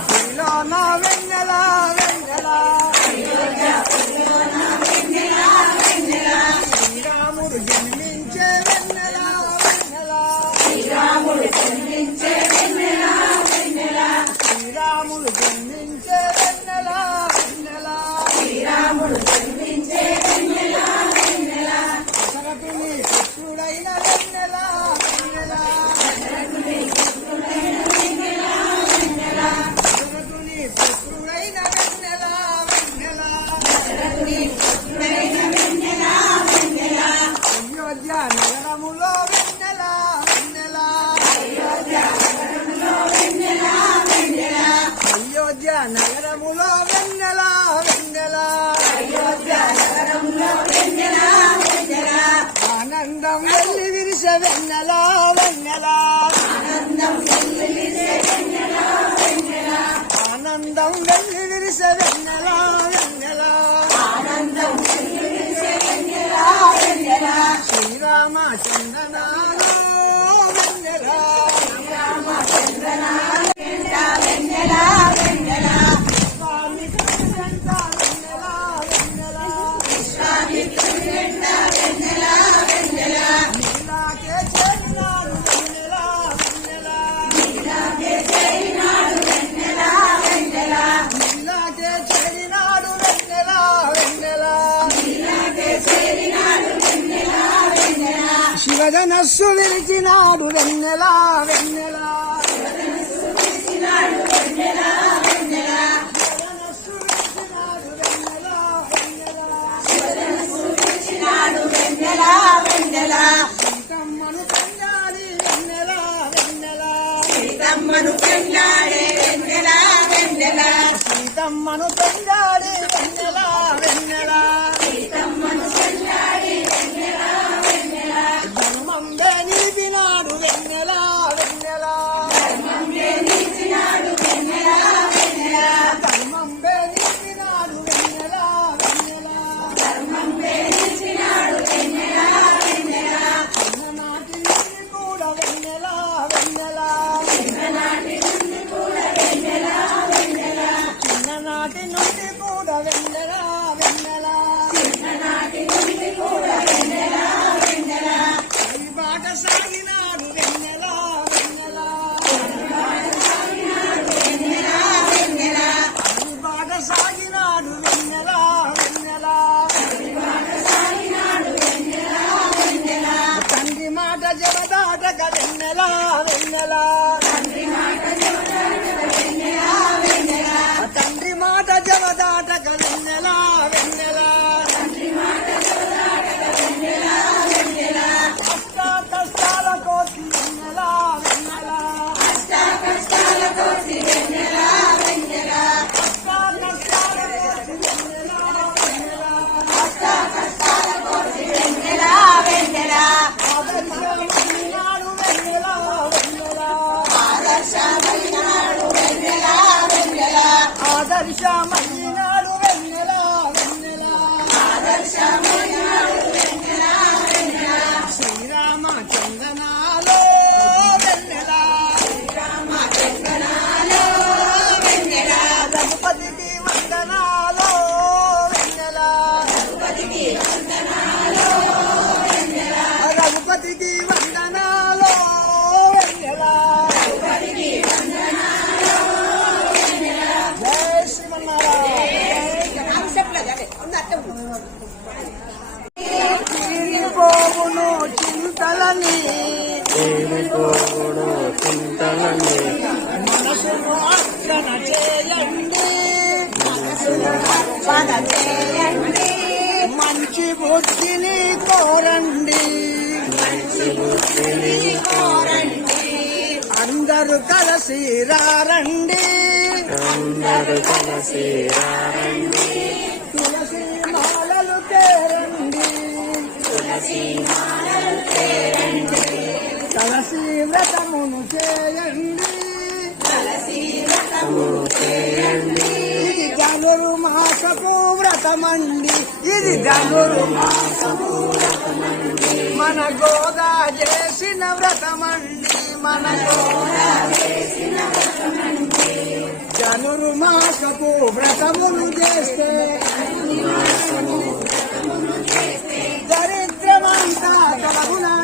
పురిలో వెన్నెల వెన్నెల? శ్రీరాముడు జన్మ అయోధ్య నగరములో వెన్నెల వెన్నెల. ఆనందం వెళ్ళి విరిస వెన్నెల వెన్నెల. ఆనందం వెళ్ళి విరిస వెన్నెల వెన్నెల. శ్రీరామ చందనాలో వెన్నెల స్వామి శివధనస్సు విరిచినాడు వెన్నెలా వెన్నెలా. సీతమ్మను పెండాలి సీతమ్మను సీతమ్మను పెండాలి చిన్ననాటి నుండి కూడా వెన్నెలా వెన్నెలా చిన్ననాటి నుండి కూడా వెన్నెలా వెన్నెలా ఈ బాట సాగినాడు వెన్నెలా వెన్నెల వెన్నెలా వెన్నెలా ఈ బాట సాగినాడు వెన్నెలా. 下麦。చేయండి పద చేయండి మంచి బుద్ధిని కోరండి బుద్ధిని కోరండి. అందరూ కలిసి రారండి. అందరూ కలిసి రారండి. వ్రతమండి ఇది ధనుర్మాసపు మన గోదా చేసిన వ్రతమండి మన గోదా చేసిన వ్రతమండి. ధనుర్మాసపు వ్రతములు చేస్తే దరిద్రమంతా తొలగునండి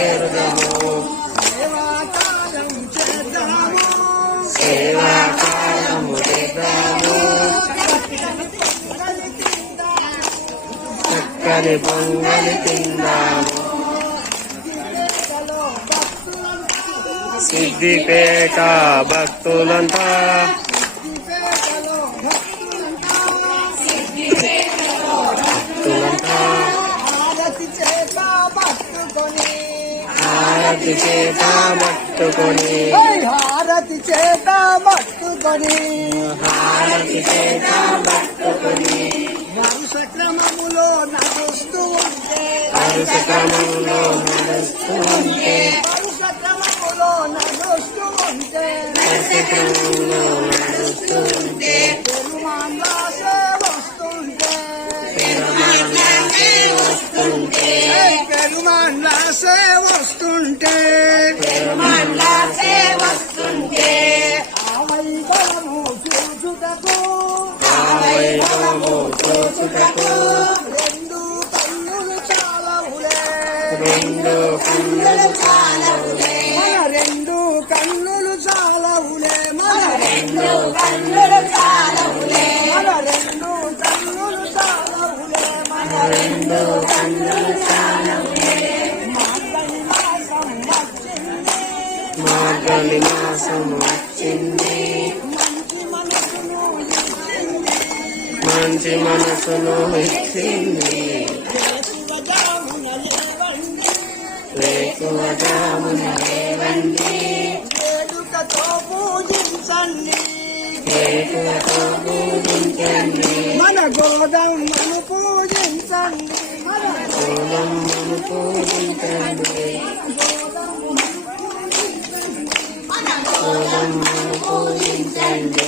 వెలచేరుదము సేవాకాలము చేద్దాము చక్కని పొంగలి తిందాము సిద్ధిపేట భక్తులంతా హారతి చేత పట్టుకొని హారతి చేత పట్టుకొని హారతి చేత పట్టుకొని వంశ క్రమములో నడుస్తూ ఉంటే. వరుస క్రమంలో నడుస్తూ ఉంటే. వంశ క్రమములో నడుస్తూ ఉంటే. వరుస క్రమంలో నడుస్తూ చూచుటకు రెండు కన్నులు చాలవులే రెండు కన్నులు చాలవులే మన రెండు కన్నులు చాలవులే మన రెండు కన్నులు చాలవులే మన రెండు కన్నులు చాలవులే మన రెండు కన్నులు మార్గని మాసం వచ్చింది. మార్గలి మంచి మనసును ఇచ్చింది లేవండి వేడుకతో పూజించండి పూజించండి మన గోదమ్మను పూజించండి. మన గోదమ్మను పూజించండి గోదమ్మను పూజించండి.